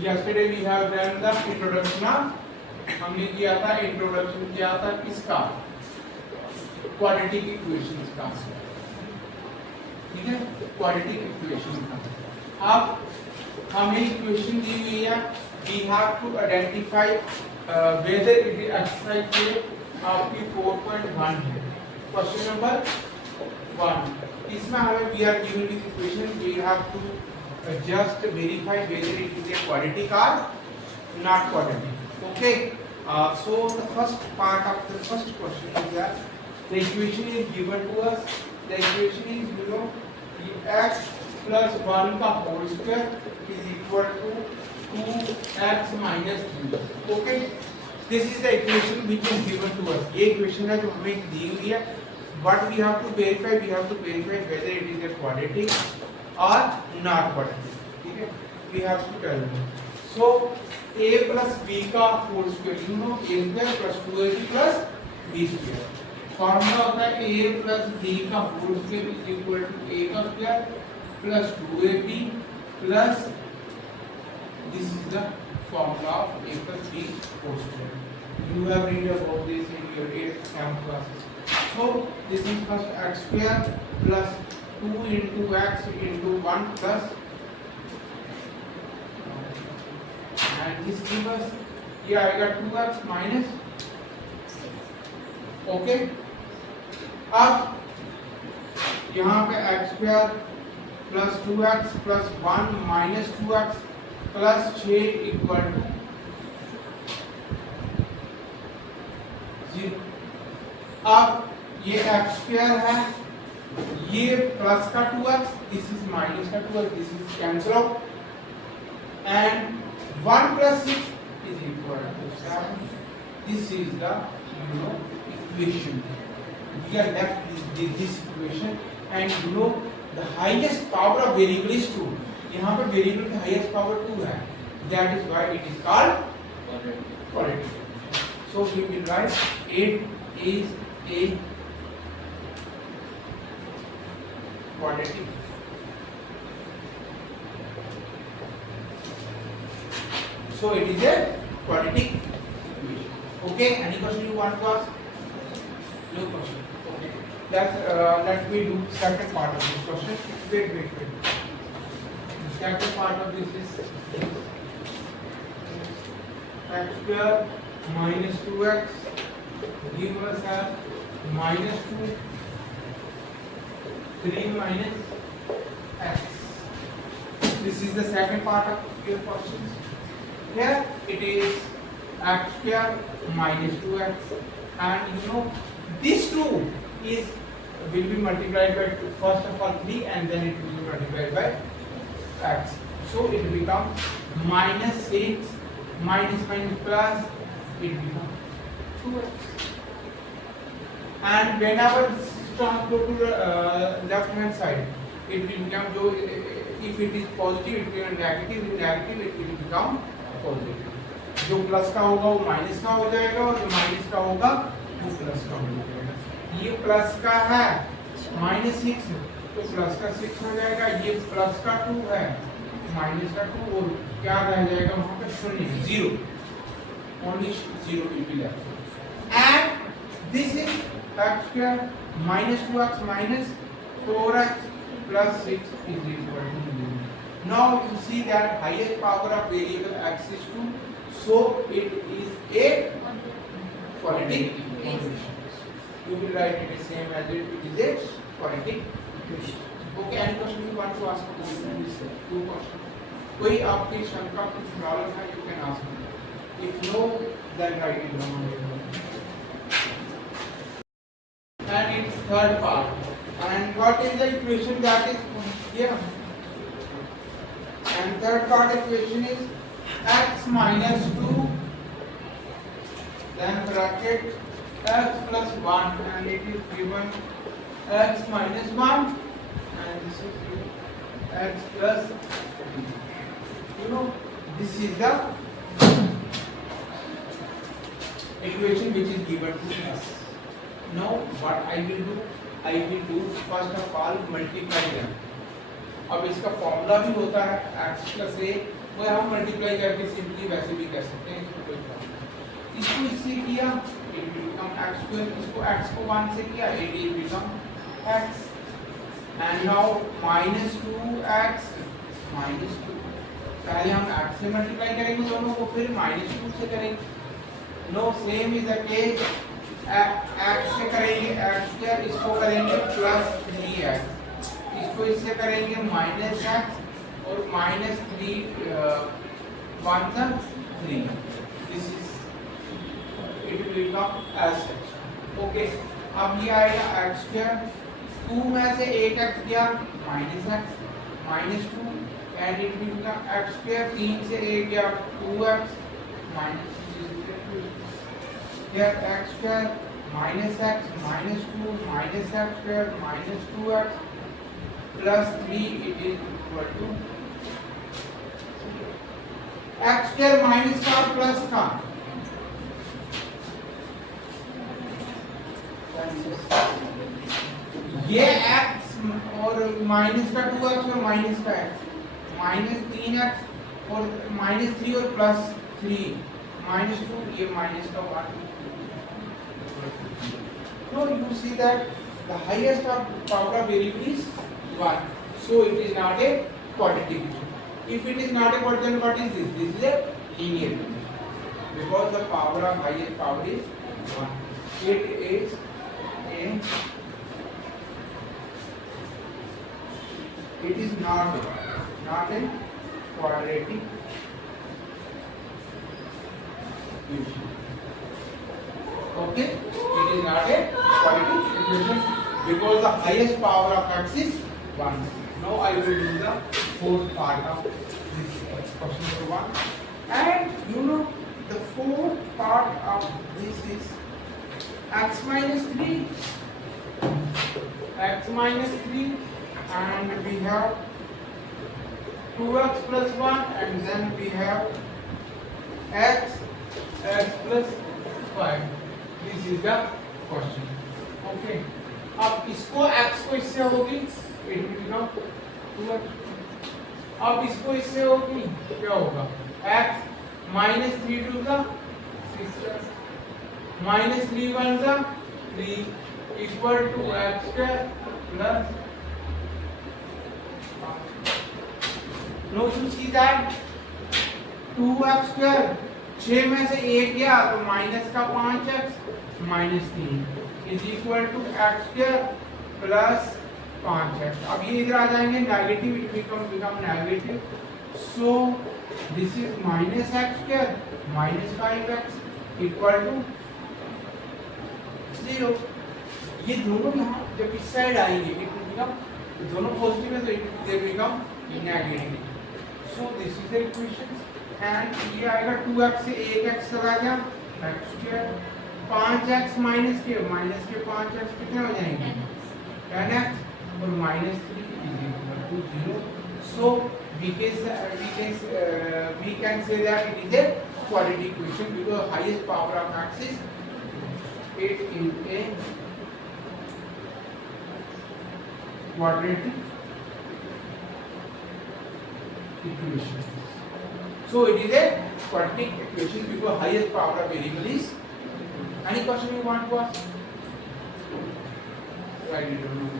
yesterday we have done the introduction of हमने किया था इंट्रोडक्शन किया था किसका क्वाड्रेटिक इक्वेशंस का ठीक है क्वाड्रेटिक इक्वेशन का अब हमें इक्वेशन दी हुई है we have to identify whether it is exercise के आपकी 4.1 है क्वेश्चन नंबर 1 इसमें हमें we are given this equation we have to just verify whether it is a quadratic or not quadratic okay so the first part of the first question is that the equation is given to us the equation is you know x plus 1 का whole square is equal to 2x minus 3 okay this is the equation which is given to us ये equation है जो हमें दी हुई है but we have to verify whether it is a quadratic or not quadratic ठीक है we have to tell them so a plus b का whole square you know a square plus 2ab plus b square formula होता है a plus b का whole square is equal to a का square plus 2ab plus this is the formula of a plus b whole square you have read about this in your 8th M classes so this is first x square plus 2 into x into 1 plus and this gives us ये आएगा 2x minus okay अब यहाँ पे x square plus 2x plus 1 minus 2x plus 6 equal to 0 अब ये x square है ये plus का 2x दिस इज माइनस का 2x this is cancel out and 1 plus 6 is equal to 7 this is the you know equation we are left with this equation and you know the highest power of variable is 2 यहाँ पे variable की highest power 2 है that is why it is called quadratic so we will write 8 is a quadratic so it is a quadratic equation okay any question you want to ask no question okay let me do second part of this question wait second part of this is x square minus 2x give us a minus 2 3 minus x this is the second part of your questions here it is x square minus 2x and you know this 2 is will be multiplied by 2 first of all 3 and then it will be multiplied by x so it becomes minus 6 minus plus it becomes 2x and whenever this term go to left hand side it will become जो if it is positive it will be negative if negative it will become positive जो plus का होगा वो minus का हो जाएगा और जो माइनस का होगा वो प्लस का हो जाएगा ये प्लस का है माइनस 6 तो प्लस का 6 हो जाएगा ये प्लस का 2 है माइनस का 2 और क्या रह जाएगा वहाँ पे शून्य 0 only 0 will be left and this is x square minus 2x minus 4x plus 6 is equal to 0. Now you see that highest power of variable x is 2, so it is a quadratic equation. You will write it the same as it is a quadratic equation. Okay, any question you want to ask? Two questions. कोई आपकी शंका कुछ problem है you can ask me. If no, then write it down. And its third part. And what is the equation that is here? And third part equation is x minus 2 then bracket x plus 1 and it is given x minus 1 and this is given x plus 2. You know this is the equation which is given to us. Now what I will do first of all multiply them अब इसका formula भी होता है x plus ए, वो हम multiply करके simply वैसे भी कर सकते हैं, इसमें कोई प्रॉब्लम नहीं। इसको इससे किया it will become x square, इसको x को 1 से किया it will become x, and now -2x -2, पहले हम x से मल्टीप्लाई करेंगे दोनों को, फिर -2 से करेंगे। No same is the case, x से करेंगे x स्क्वायर, इसको करेंगे प्लस 3x, इसको इससे करेंगे माइनस x और माइनस 3 1 सा 3, this is it will become as such. Okay, अब ये आएगा x स्क्वायर, 2 में से 1x गया minus x -2 and it will become x square, 3 से 1 गया 2x minus here x square minus x minus 2 minus x square minus 2x plus 3 it is equal to x square minus का plus का ये x और minus का 2x और minus का x minus 3x और माइनस 3 और प्लस 3 माइनस 2, ये माइनस का 1। So you see that the highest of power of variable is 1. So it is not a quadratic equation. If it is not a quadratic, what is this? This is a linear equation. Because the power of highest power is 1. It is not a quadratic equation. Okay, it is not a quadratic equation because the highest power of x is 1. Now I will do the fourth part of this question number 1, and you know the fourth part of this is x minus 3, and we have 2x plus 1, and then we have x plus 5. This is the question. Okay. अब इसको x को इससे होगी it will become 2x. अब इसको इससे होगी क्या होगा x minus 3 2 का 6x minus 3 1 का 3 equal to x square plus. Now you see that 2x square 6 में से 1 गया तो माइनस का 5x minus 3 is equal to x square plus 5x। अब ये इधर आ जाएंगे negative, it become negative, so this is minus x square minus 5x equal to 0। ये दोनों यहाँ जब इस साइड आएंगे इट विल बिकम, दोनों पॉजिटिव है तो it will become negative. So this is the equation, and ये आएगा 2x से 1x चला गया x स्क्वायर, 5x माइनस के 5x कितने हो जाएंगे 10x और minus 3 is equal to 0। So we can say that it is a quadratic equation because highest power of x is it is a quadratic equation. So it is a quadratic equation because highest power of variable is. Any question you want to ask? I don't know.